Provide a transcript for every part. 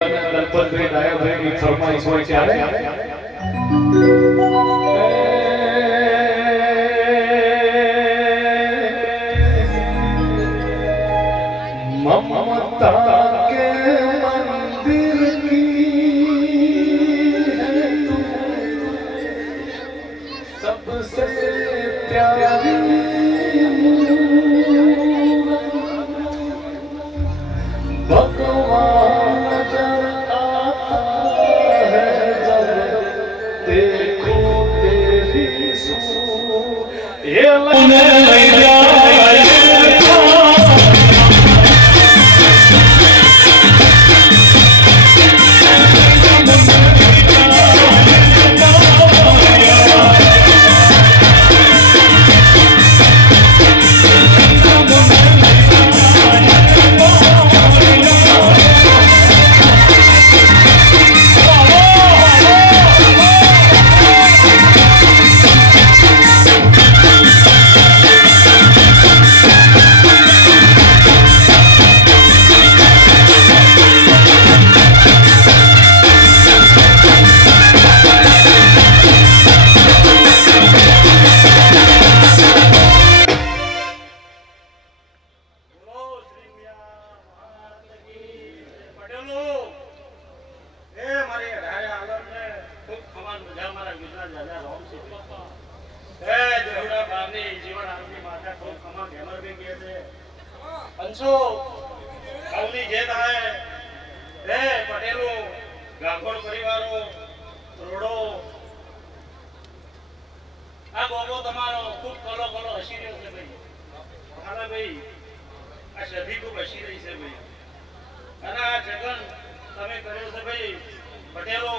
દલપતભાઈ ડાયાભાઈની ફરમાઈશ હોય ત્યારે ममता के मंदिर की सबसे प्यारी भगवान नजर आता है जब देखो तेरी सूरत ये ગાંગોળ પરિવારો રોડો આ ગોગો તમારો ખૂબ કલો હસી રહ્યો છે ભાઈ હાલા ભાઈ આ સભી ખૂબ હસી રહી છે ભાઈ અને આ જગન તમે કર્યો છે ભાઈ પટેલો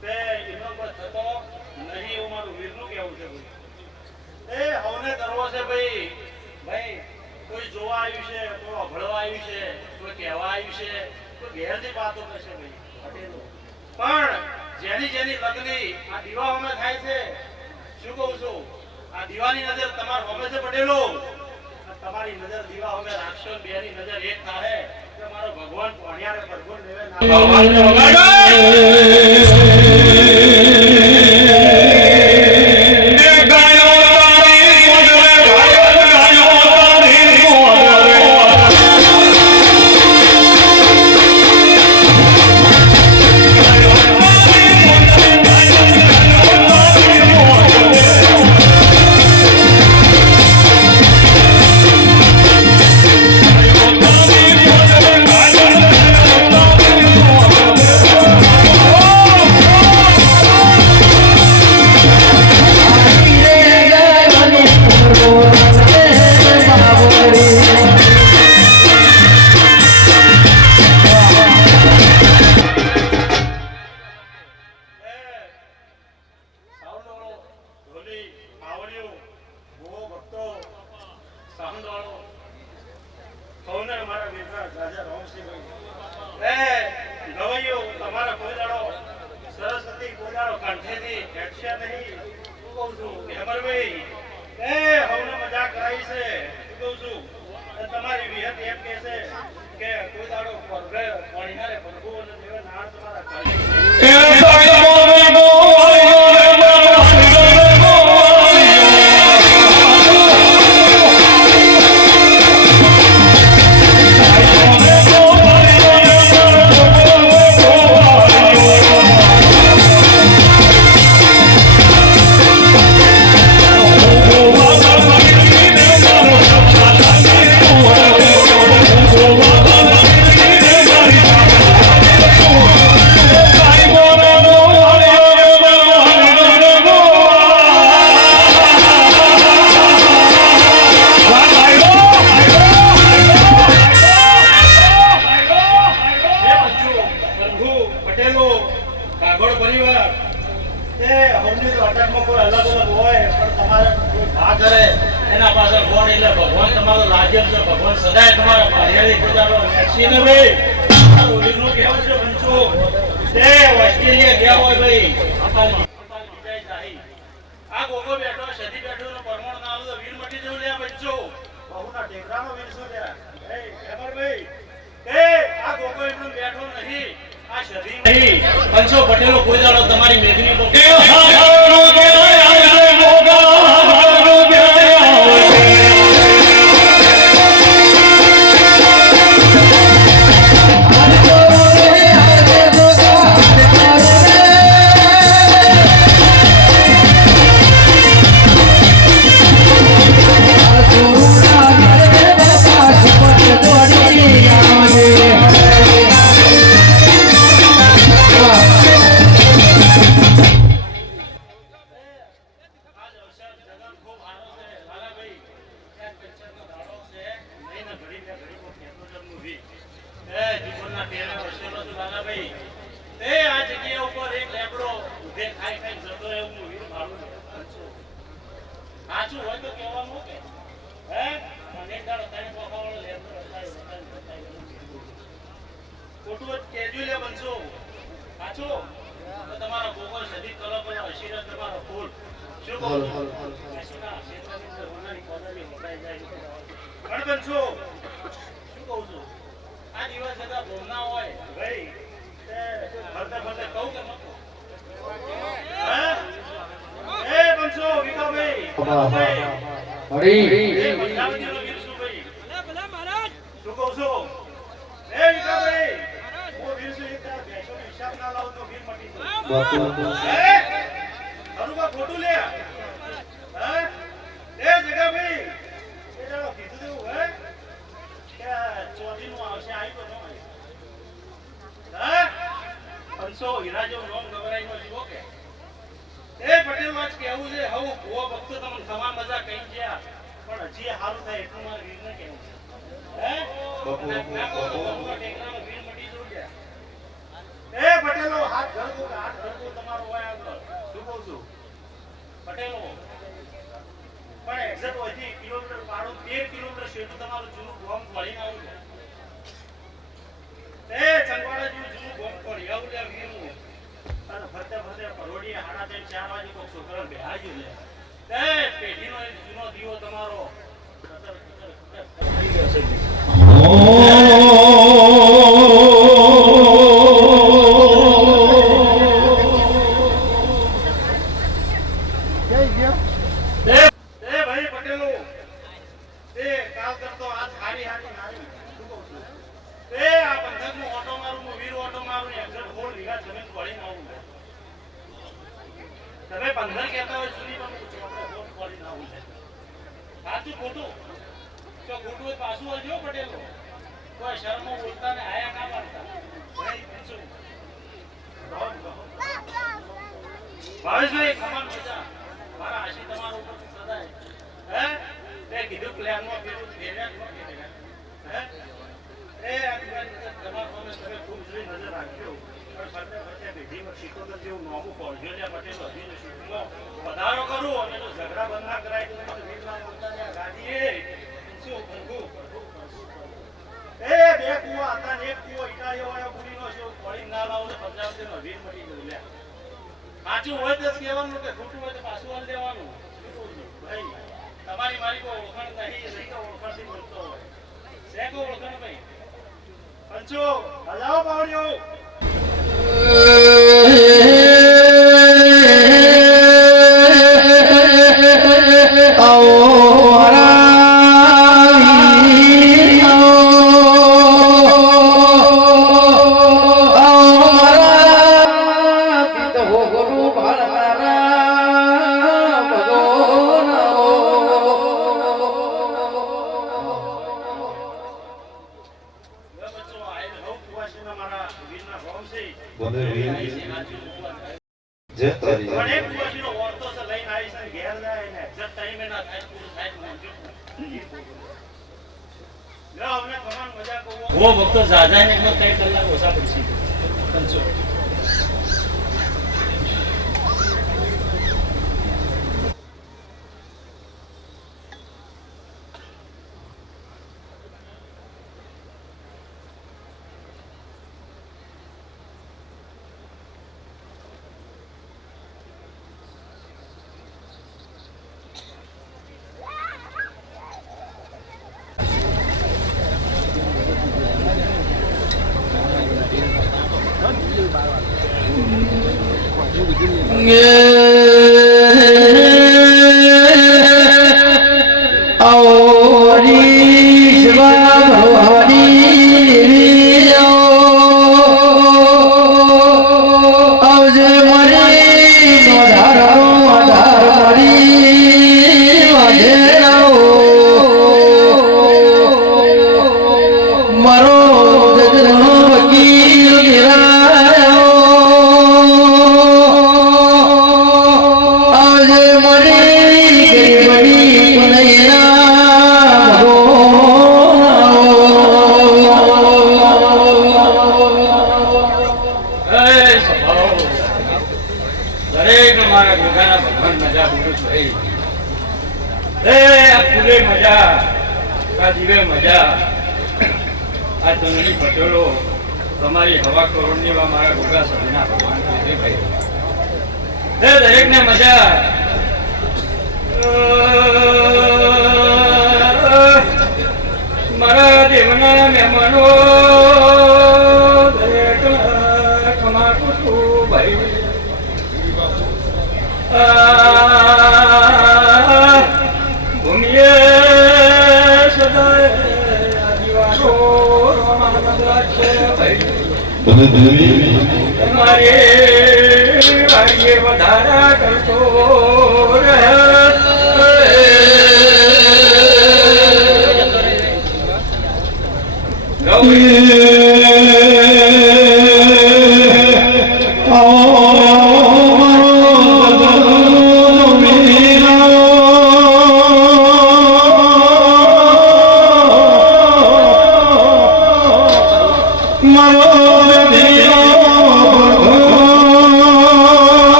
તે એનો પર થતો નહીં એવું મારું વીરનું કહેવું છે ભાઈ એ હવને કરવો છે ભાઈ ભાઈ કોઈ જોવા આવ્યું છે કોઈ અભળવા આવ્યું છે કોઈ કહેવા આવ્યું છે કોઈ ઘેરથી વાતો કરશે ભાઈ પણ જેની જેની લગની આ દીવામાં થાય છે શું કહું છું આ દીવાની નજર તમાર હોમે છે પટેલો તમારી નજર દીવા હોમે રાખશો બેની નજર એક થાય કે મારો ભગવાન પોણિયારે ભગવાન લેવે સરસ્વતી કોદાળો કંઠેથી હેડશે નહીં કહું છું કે અમરભાઈ એ હવને મજાક કરાઈ છે કહું છું તમારી વિહત એમ કહે છે કે કોદાળો પરગે પાણીહારે પરગો અને દેવે નાળ તમારા કાઢી ભગવાન તમારો રાજ્ય છે ભગવાન સદાય તમારા ભાઈયાળી ગુજારો મેક્સી ને ભાઈ ઓલીનો કેવું છે બંચો તે ઓસ્ટ્રેલિયા ગયા હોય ભાઈ આ ગોગો બેઠો સદી બેઠો નો પરમાણ ના આવે તો વીર મટી જવું લે બંચો બહુના ટેકરાનો વીર શું લે એ ખબર ભાઈ એ આ ગોગો એટલું બેઠો નહીં પંચો પટેલો કોઈ દાડો તમારી મેઘની તો સાચું હોય તો કહેવાનું કે હે અનેક દાડો તારે પોખાવાળો લેતો ખોટું જ કહેજો લે બનશો સાચું તો તમારા ગોગો સદી કલર પર હસીને તમારો ફૂલ શું કહું હસીના ક્ષેત્રની હોનારી કોદરી હોટાઈ જાય પણ બનશો શું કહું છું આ દિવસ જતા ભોમના હોય ભાઈ ભરતા ભરતા કહું કે મત હે એ બનશો વિકાભાઈ હરી એ મજાવતીનો વીર શું ભાઈ ભલા મહારાજ શું કહું છું એ વિકાભાઈ ઓ વીર શું એક બેસો હિસાબ ના લાવ તો વીર મટી જાય એ હરુબા ખોટું લે હે એ જગાભાઈ એ જાણો કીધું દેવું હે કે ચોથી નું આવશે આવી તો ન હે બનશો હીરા જેવું નામ ગવરાઈ નો જીવો કે એ પટેલ વાચ કેવું છે હવ ભૂવો ભક્તો તમને તમામ મજા કહી ગયા પણ હજી હારું થાય એટલું મારે વીરને કેવું છે હે વીર મટી જવું છે એ પટેલો હાથ ધરજો તમારો હોય આગળ શું કહું છું પટેલો પણ એક્ઝેક્ટ હોયથી કિલોમીટર પાડું 13 કિલોમીટર શેઠું તમારું જૂનું ગોમ ફળીને આવું છે એ ચંગવાડા જેવું જૂનું ગોમ ફળી આવું લે વીરનું અને ફરતે ફરતે પરોડીએ 3:30 4 વાગે કોક છોકરા બેહાજી લે એ પેઢીનો એક જૂનો દીવો તમારો થઈ ગયો છે ભાઈ પટેલો એ કાલ કરતો આજ હારી હારી નારી શું કહું છું એ આ પંથકનો ઓટો મારું વીર ઓટો મારું એક્ઝેક્ટ 4 વીઘા જમીન પડીને આવું તમે 15 કહેતા હોય સુધી પણ ચોપડે ફોન કરી ના હોય સાચું ખોટું તો ખોટું હોય પાછું હોય જો પટેલો કોઈ શરમો બોલતા ને આયા ના પાડતા ભાઈ પૂછું ભાવેશભાઈ ખમાન મજા મારા આશી તમારો ઉપર સદાય હે તે કીધું પ્લાનમાં ફેરું ફેર્યા ન ફેર્યા હે એ આ તમારો તમે ખૂબ જોઈ નજર રાખજો વધારો કરું અને જો ઝઘડા બંધ ના કરાય તો ગાડી એ બે કુવા હતા ને એક કુવો ઈટાળ્યો હોય પૂરીનો છે પડી ના લાવો તો પંજાબ નો વીર મટી ગયું લે સાચું હોય તો કહેવાનું કે ખોટું હોય તો પાછું હાલ દેવાનું ભાઈ તમારી મારી કોઈ ઓળખાણ નહીં નહીં તો ઓળખાણથી બોલતો હોય છે કો ઓળખાણ ભાઈ પંચો હલાવો પાવડીઓ वो भक्त जाजा ने तय कलाक ओसा पड़सी पंचो Bye. રે મજા આ જીવે મજા આ ચંદની પટેલો તમારી હવા કરોડની વા મારા ગોગા સદીના ભગવાન ભાઈ દરેક ને મજા મારા દેવના મહેમાનો દરેક ખમાટું છું ભાઈ ભૂમિએ સદાય આદિવાનો આનંદ રાખશે ભાઈ મારે વાડીએ વધારા કરતો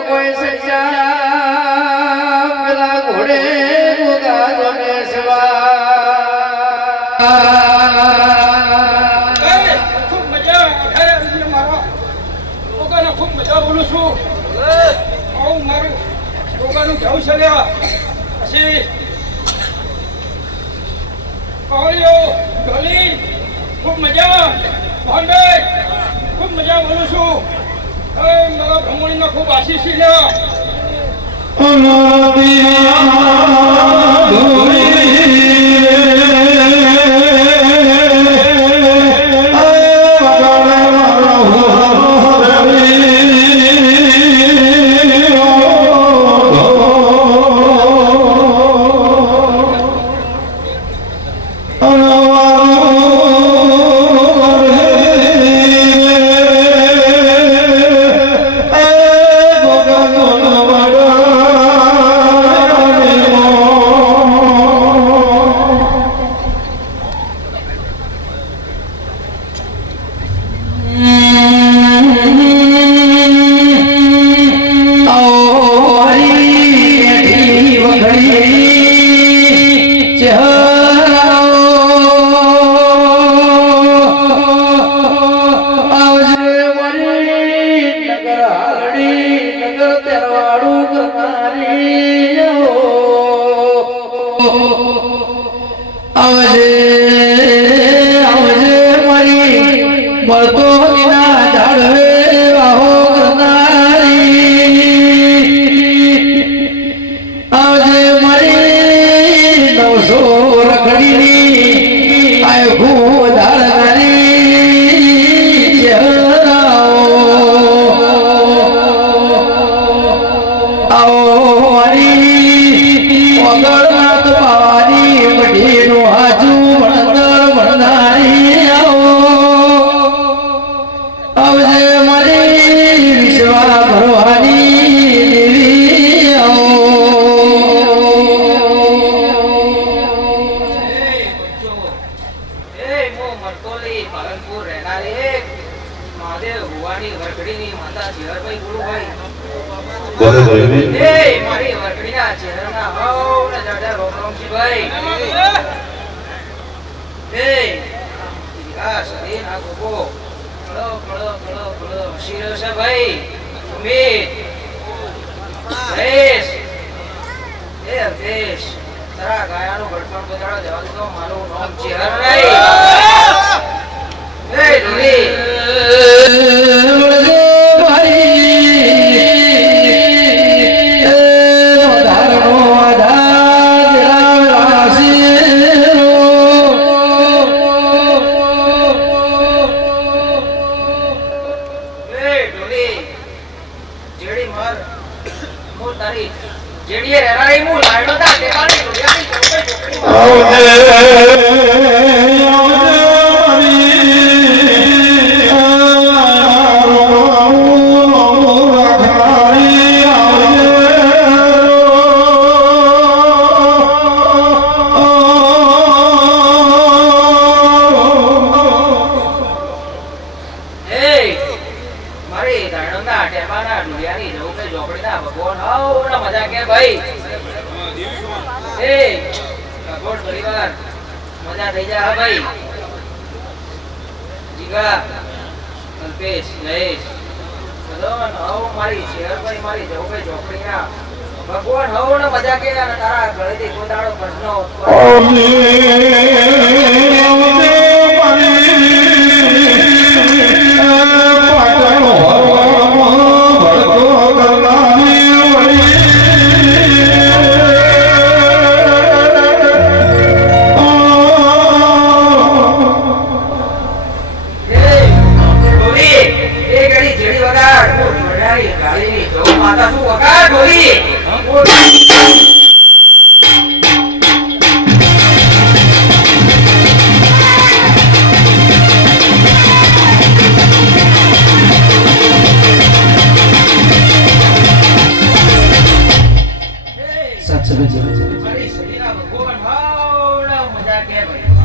કોઈ સજા પેલા ઘોડે ગોગા જોને ખૂબ મજા મારા લોકોને ખૂબ મજા બોલું છું આવું મારું લોકોનું જવું છે લ્યા પછી કહ્યો ઢોલી ખૂબ મજા મોહનભાઈ ખૂબ મજા બોલું છું મારા ભ્રમણીમાં ખૂબ આશીષ લ્યા મારી વરકડીના ચહેરાના હાવ ને દાદા રોમ રોમ છી ભાઈ આ શરીર આ ગોપો કળો કળો કળો કળો શિરો છે ભાઈ સુમિત દેશ દેશ તારા ગાયાનું ઘડપણ બજાડો જવા દો મારું નામ ચહેર નહીં ઢોલી મજા થઈ જા ભાઈ જીગા અલ્પેશ નરેશ સદન હવ મારી શેર ભાઈ મારી જવભાઈ ચોકડીના ભગવાન હવ ને મજા કે તારા ગળેથી કોદાળો પ્રશ્નો માતા શું વગા ઢોલી મજા કે ભાઈ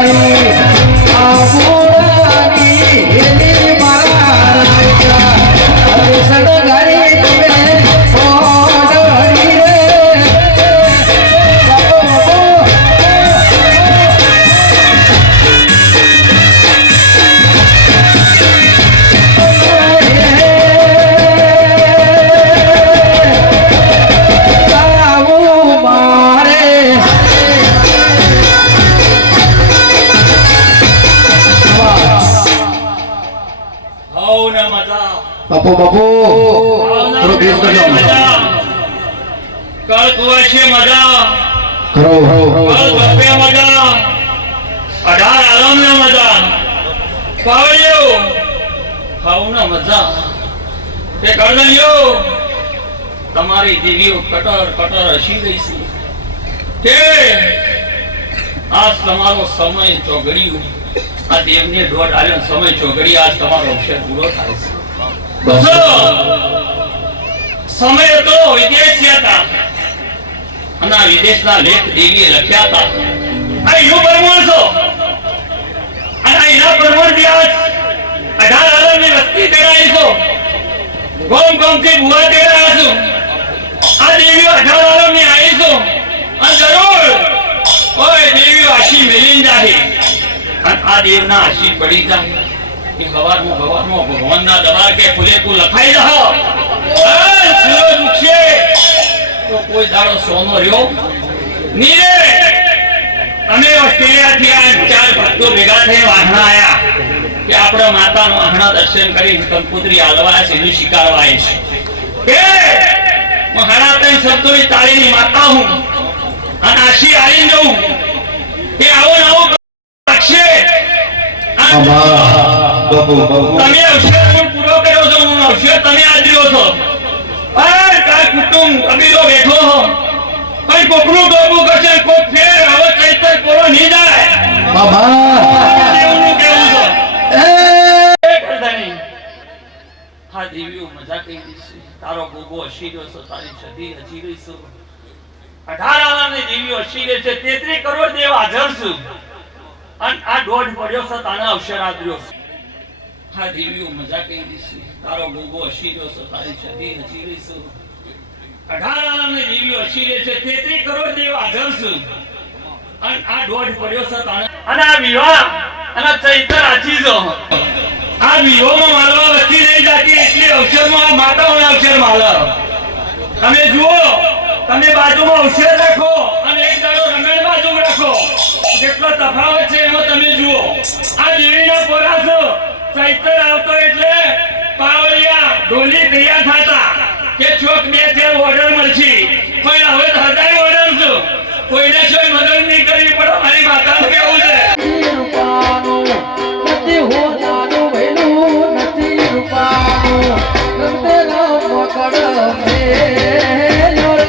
મારી આબુરાની હેલી મારા રાજા અરે સડગારી તમે ઓડરી રે બાપુ બાપુ થોડો બેસ કરજો કળ કુવાશે મજા કરો કળ ગપ્પે મજા 18 આલમ ને મજા પાવળિયો ખાવના મજા તે કરદનિયો તમારી દેવીઓ કટર કટર હસી રહી છે કે આજ તમારો સમય ચોગડ્યું આ દેવને દોઢ આલ્યો સમય ચોગડી આજ તમારો અવસર પૂરો થાય છે સમય તો વિદેશ હતા અને આ વિદેશના લેખ દેવીએ લખ્યા હતા આ એનું પ્રમાણ છો અને એના પ્રમાણથી આજ 18 આલમની વસ્તી તેડાઈ છો ગોમ ગોમથી ભુવા તેડાયા છું આ દેવીઓ 18 આલમની આવી છો અને જરૂર ઓય દેવીઓ આશી મેલીન જાહે અને આ દેવના આશી પડી જાય કે હવારમાં ભગવાનના દરબાર કે ફૂલેકું લખાઈ જાઓ સૂરજ ઉગશે તો કોઈ દાડો સોનો રહ્યો નીરે અમે ઓસ્ટ્રેલિયાથી આ 4 ભક્તો ભેગા થઈને વાહણા આયા કે આપણે માતાનું વાહણા દર્શન કરી કંકોત્રી હાલવા છે એનું શિકારવા છે કે મહારાજ તઈ શબ્દોની તાળીની માતા હું અને આશી આલી જઉં કે આવો નવો પક્ષે તમે અવસર પણ પૂરો કર્યો છો હું અવસર તમે આદર્યો છો પણ કાલ કુટુંબ કબીલો બેઠો હો પણ કોકનું ડોબું કરશે કોક ફેર હવે ચૈતર પોરો નહીં જાય બાબા દેવનું કેવું છો એ કરદાની હા દેવીઓ મજા કહી દીધી તારો ગોગો હસી રહ્યો છો તારી સદી હજી રહી છો 18 આલમની દેવીઓ હસી રહી છે 33 કરોડ દેવ હાજર છું અને આ દોઢ પડ્યો છે તાના અવસર આદર્યો છે હા દેવીઓ મજા કહી દીધી તારો ગોગો હસી રહ્યો છે તારી સદી હસી રહી છે 18 આલમની દેવીઓ હસી રહી છે 33 કરોડ દેવ હાજર છું અને આ દોઢ પડ્યો છે તાના અને આ વિવાહ અને ચૈતર આજી જો આ વિવાહમાં માલવા વસ્તી નહીં જાતી એટલે અવસરમાં માતાઓના અવસર માલ તમે જુઓ તમે બાજુમાં અવસર રાખો અને એક દાડો રમેણ બાજુ રાખો જેટલો તફાવત છે એમાં તમે જુઓ આ દેવીના પોરા છો ચૈતર આવતો એટલે પાવલિયા ઢોલી તૈયાર થતા કે ચોક બે ચાર ઓર્ડર મળશે પણ હવે તો હદાય ઓર્ડર છું કોઈને કોઈ મદદ નહીં કરવી પડે મારી માતાનું કેવું છે રૂપાનું નથી હોનાનું વેલું નથી રૂપાનું રમતે રમ પકડ મેલ્યો રે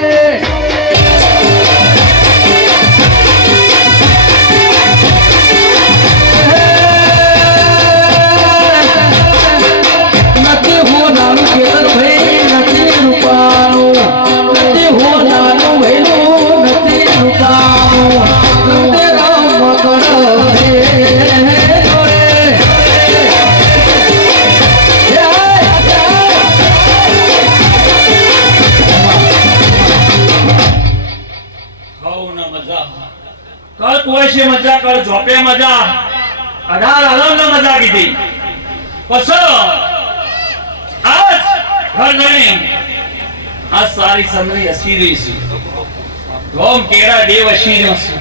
નથી હોનાનું કેતન ભાઈ નથી રૂપાનું નથી હોનાનું વેલું નથી રૂપાનું રમતે રમ પકડ મેલ્યો રે ખાઉના મજા કર કોઈ મજા કર ઝોપે મજા 18 આલમના મજા કીધી પછી આજ ઘર ગણી આ સારી સમરી હસી રહી છે ગોમ કેરા દેવ હસી રહ્યો છે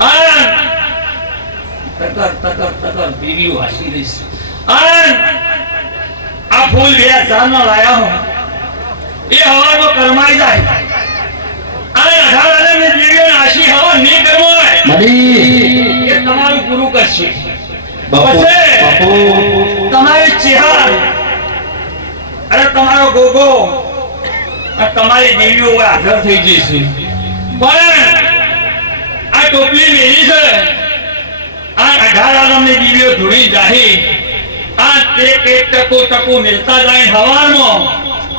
આન તકર બીવીઓ હસી રહી છે આન આ ફૂલ 2000 નો લાયા હું એ હવામાં કરમાઈ જાય આ 18 આલમની દેવીઓની આશી હવા નહીં કરવાય મડી એ તમારું પૂરું કરશે બાપુ તમારી ચિહાર અને તમારો ગોગો આ તમારી દેવીઓ હાજર થઈ જશે પણ આ ટોપલી મેલી છે આ 18 આલમની દેવીઓ ધૂળી જાહી આ એક ટકો મિલતા જાય હવામાં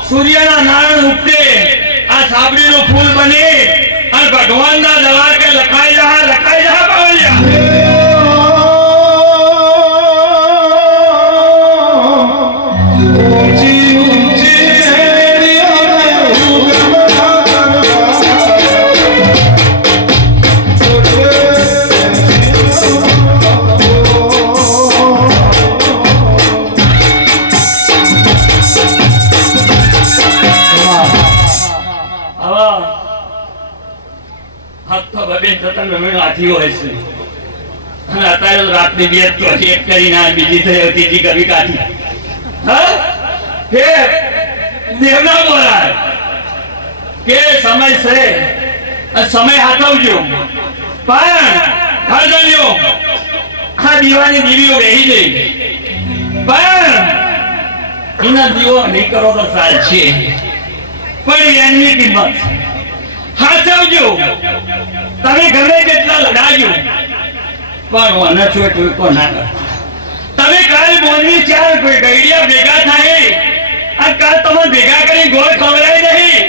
સૂર્યના નારાયણ ઉગતે આ સાબરીનું ફૂલ બને અને ભગવાનના દરબાર કે લખાઈ જા પાવલિયા આવા હાથ તો બબે થતા મેં આથી હોય છે અને અત્યારે રાતની બે તો એક કરીને બીજી થઈ ત્રીજી કરવી કાઢી હા કે દેવના બોલાય કે સમય છે સમય હાથવજો પણ હરદલ્યો આ દીવાની દીવીઓ બેહી જઈ પણ એના દીવો નહીં કરો તો સાલ છે પણ એની કિંમત હાચવજો તમે ગમે તેટલા લડાજો પણ મને છો ટૂંકો ના કર તમે કાલ બોલની ચાર કોઈ ગઈડિયા ભેગા થાય અને કાલ તમે ભેગા કરી ગોળ ખવડાવી નહીં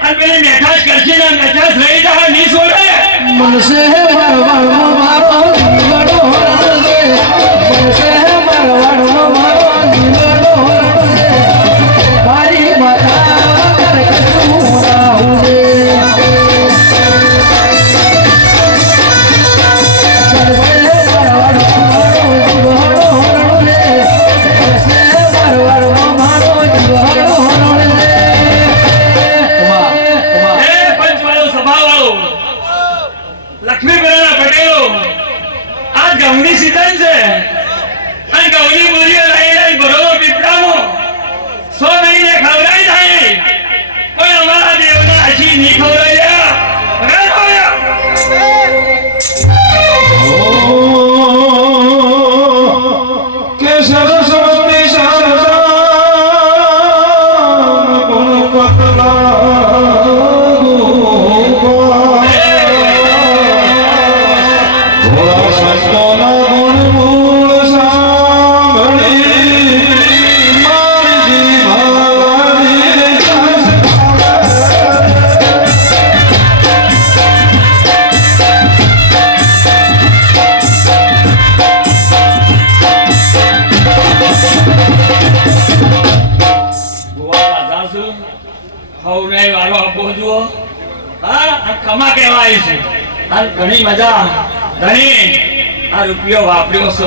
અને પેલી મેઠાશ કરશે ને મેઠાશ રહી જાય નહીં છોડે મનસે મારવાડો મારો જીવડો હરણે મનસે મારવાડો મારો જીવડો હરણે મારી માતા કર કશું રાહુલે ગૌની સીઝન છે અને ગૌની મૂરીઓ લઈ લઈ બરોબર પીપળામાં 100 મહિને ખવડાઈ જાય પણ અમારા દેવના હજી નહીં ખવડાયા કે સરસ્વતી શારદા ગુણ પતલા ખમા કહેવાય છે અને ઘણી મજા ઘણી આ રૂપિયો વાપર્યો છે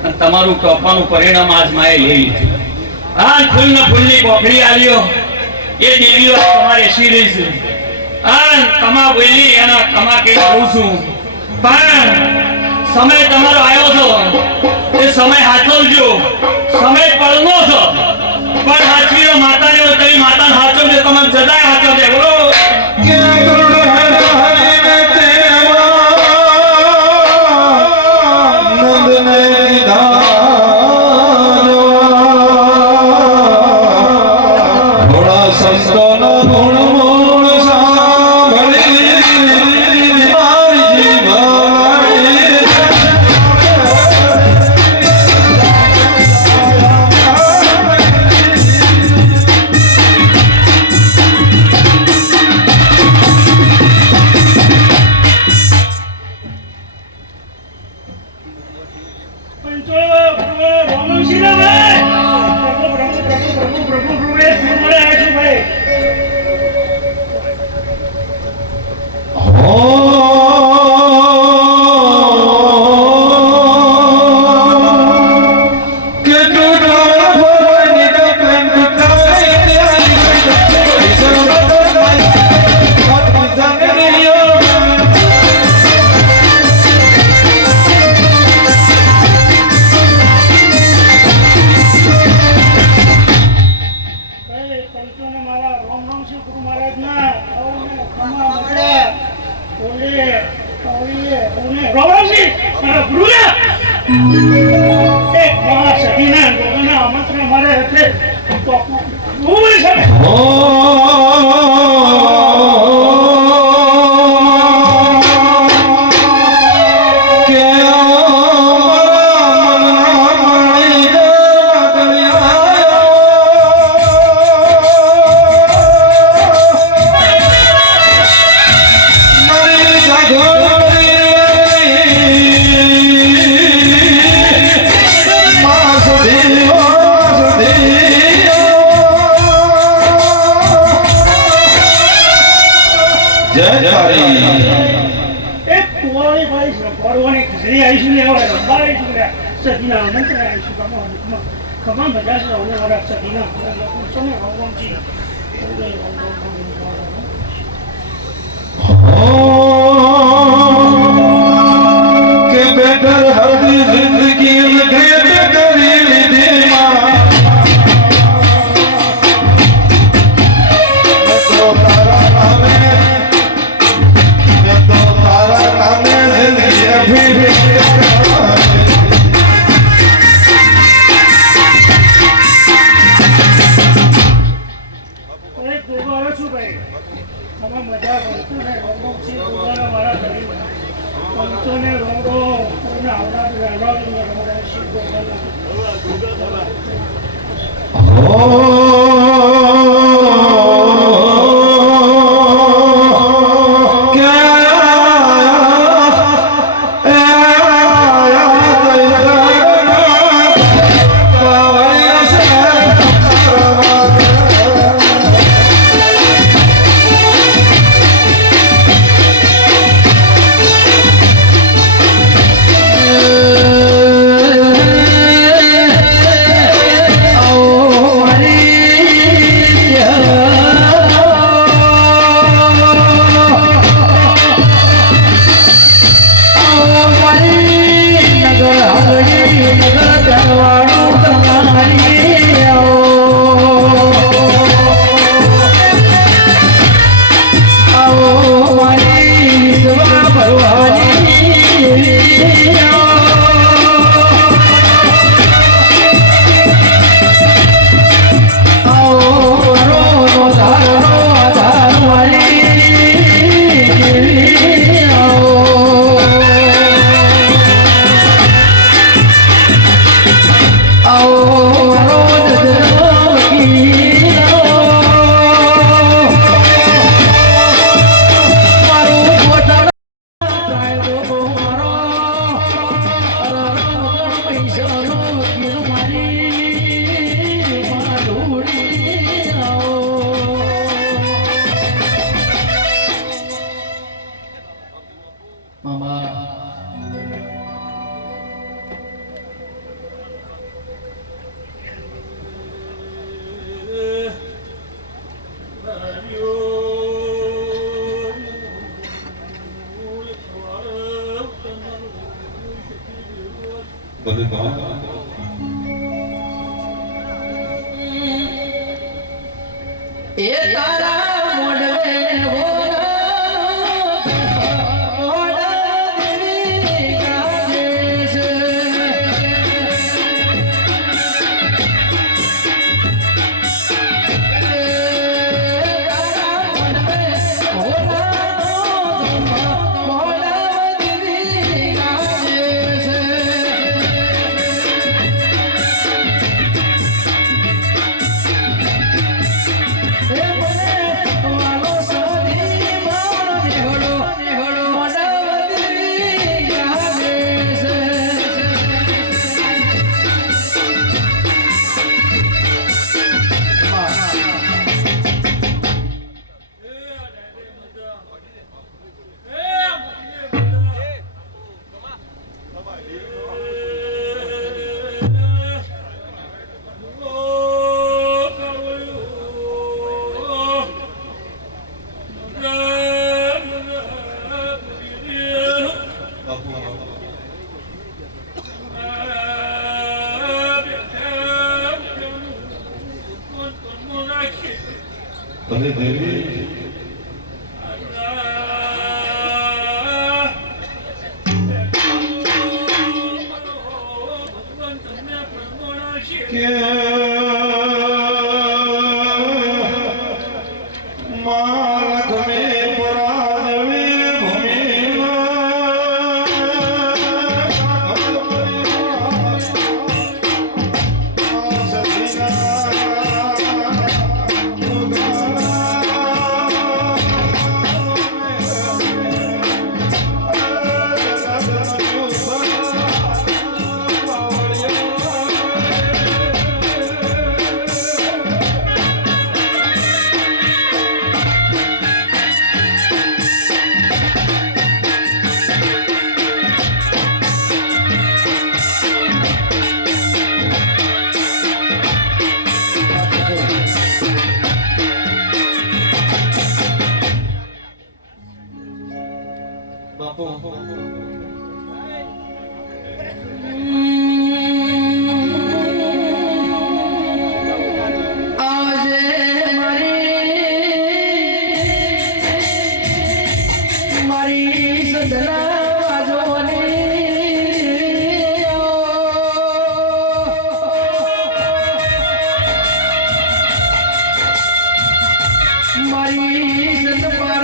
અને તમારું ટોપાનું પરિણામ આજ માએ લઈ લીધું આ ફૂલની કોકડી આલ્યો એ દેવીઓ તમારે એસી રહી છે આ કમા બોલી એના કમા કઈ કહું છું પણ સમય તમારો આવ્યો છો એ સમય હાચવજો સમય પડનો છો પણ હાચવીનો માતાને કઈ માતાને હાચવજો તમે જદાય હાચવજો બોલો આમાં મજા પંચોને રોગો છે પોતાના મારા ઘરે પંચોને રોગો કોઈને આવનાર રહેવાનું રોગો છે પોતાના એ તારા મોઢવે ભલે દેવી કે માલક મે પરાજવી બાપુ મારી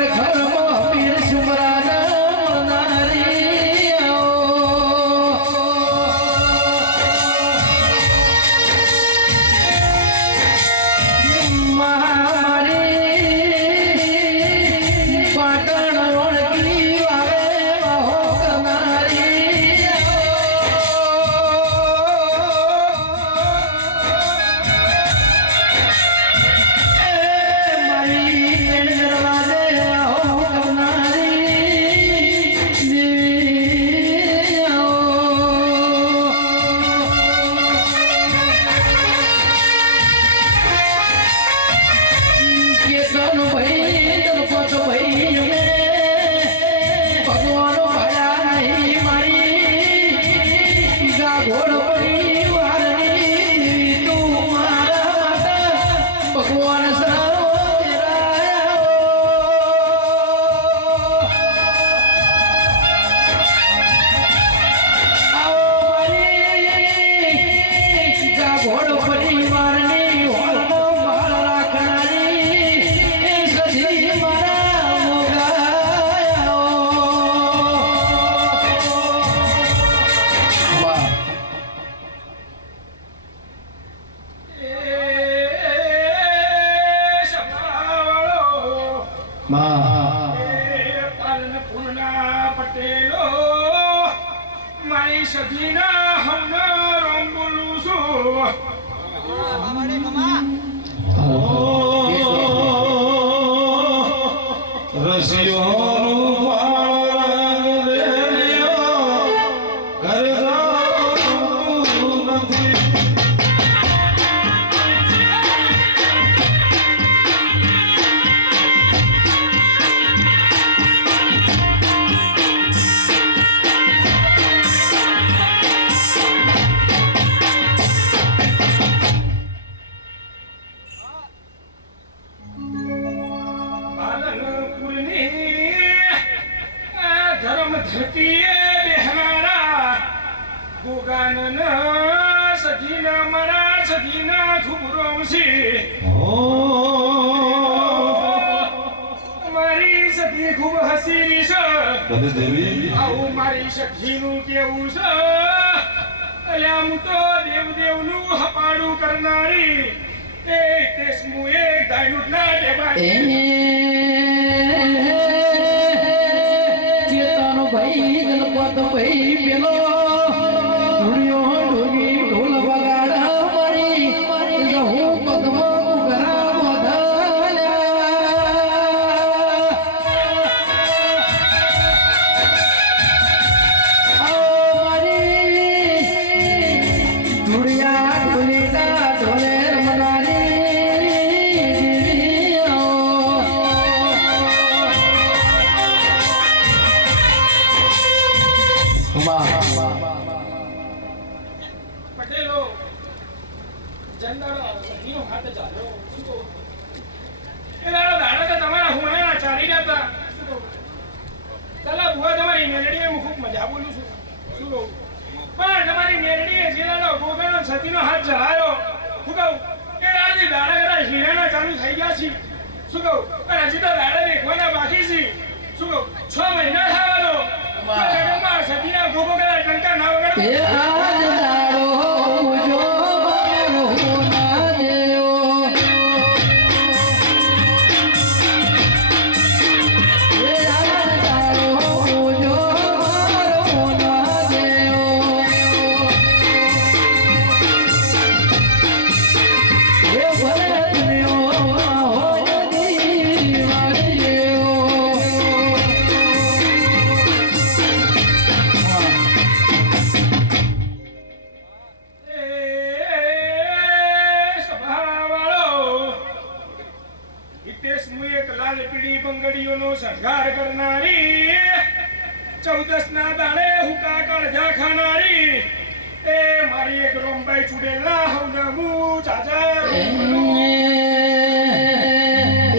એ પાલનપુરના પટેલો મારી સદીના હમનો રોમ બોલું છું. ધર્મ ધરતીએ બેહનારા ગોગાનન સધીના મારા સધીના ખૂબ રોમસી. મારી સધી ખૂબ હસીની છે. આવું મારી સખીનું કેવું છે. અલ્યા હું તો દેવદેવનું હપાડું કરનારી એ દેશમું એક દાયનું ના દેવાય. ભાઈ ગણપત ભાઈ પેલો ધૂળિયો ઢોગી ઢોલ વગાડ મારી જહું પદ્મ ઘરા વધલ્યા મારી ધૂળિયા ઢોલીના ઢોલે પટેલો જંદાળો સખીનો હાથ ચાલ્યો. શું કહું? એ દાડા તો તમારા હુણાના ચાલી જતા. શું કહું? ચાલા ભુવા તમારી મેલડીએ હું ખૂબ મજા બોલું છું. શું કહું? પણ તમારી મેલડીએ જે દાડો ગોગાનો સતીનો હાથ ચલાવ્યો. શું કહું? એ દાડાથી દાડા કદાચ હીરાના ચાલુ થઈ ગયા છે. શું કહું? અને હજી તો દાડા દેખવાના બાકી છે. શું કહું? 6 મહિના થવાનો સતીના ગોગો કદાચ ટંકા ના વગાડે. શણગાર કરનારી 14 ના દાડે હુકા કાળજા ખાનારી એ મારી એક રોમબાઈ ચુડેલા હવના મુ ચાચા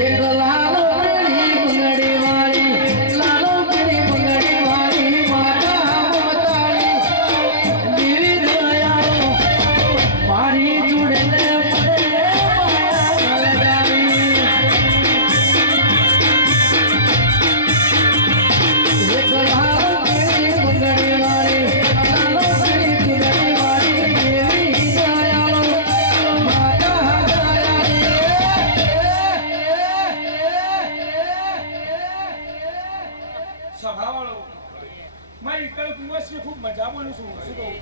એક લાલો પીળી બંગડી વાળી લાલો પીળી બંગડી વાળી માતા મતાળી દેવી દયાળો મારી ચુડેલે પડે માયા લગાવી. એક લાલો પીળી બંગડી વાળી લાલો પીળી ચુડેલી વાળી દેવી દયાળો માતા સભાવાળો મારી કલ્પવશ્ય ખૂબ મજા બોલું છું. શું કહું?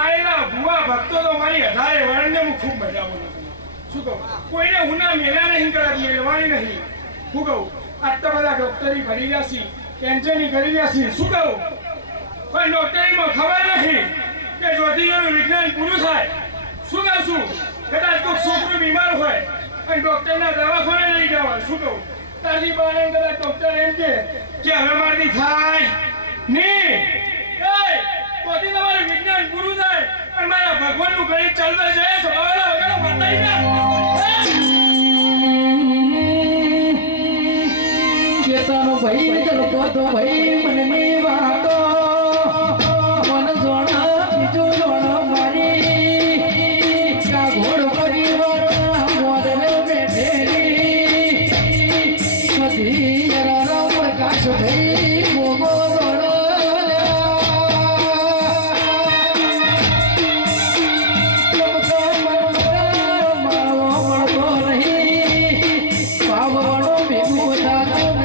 આયેલા ભુવા ભક્તો તો મારી 18 વર્ણને હું ખૂબ મજા બોલું છું. શું કહું? કોઈને હુના મેળા નહીં કરાવી મેળવાની નહીં. શું કહું? આટલા બધા ડોક્ટરી ભરી રહ્યા છે, કેન્સરની કરી રહ્યા છે. શું કહું? પણ ડોક્ટરીમાં ખબર નહીં કે જ્યોતિષનું વિજ્ઞાન પૂરું થાય. શું કહું છું? કદાચ કોઈ છોકરું બીમાર હોય અને ડોક્ટરના દવાખાને લઈ જવાનું. શું કહું? તારી બાને કદાચ ડોક્ટર એમ કે હવે મારથી થાય નહીં. પછી તમારું વિજ્ઞાન પૂરું થાય અને મારા ભગવાનનું ગણિત ચાલતા જાય. સભાવાળા વગર બતાવી ના ચેતનો ભાઈ જલપતો ભાઈ મનની વાતો મન જોણા બીજો જોણા મારી કા ઘોડ પરિવાર મોદને બેઠેલી સધી જરા પ્રકાશ ભાઈ મોગો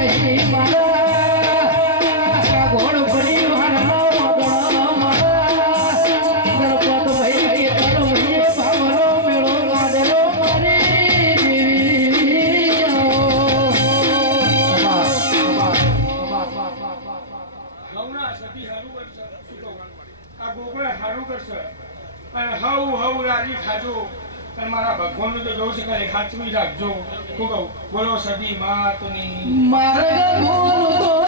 નહીં સદી સારું કરશે શું કહું આ ગોગળે સારું કરશે અને હવ રાજી ખાજો અને મારા ભગવાનનું તો જોઉં છે કે સાચવી રાખજો શું કહું બોલો સદી માતની માર્ગ બોલતો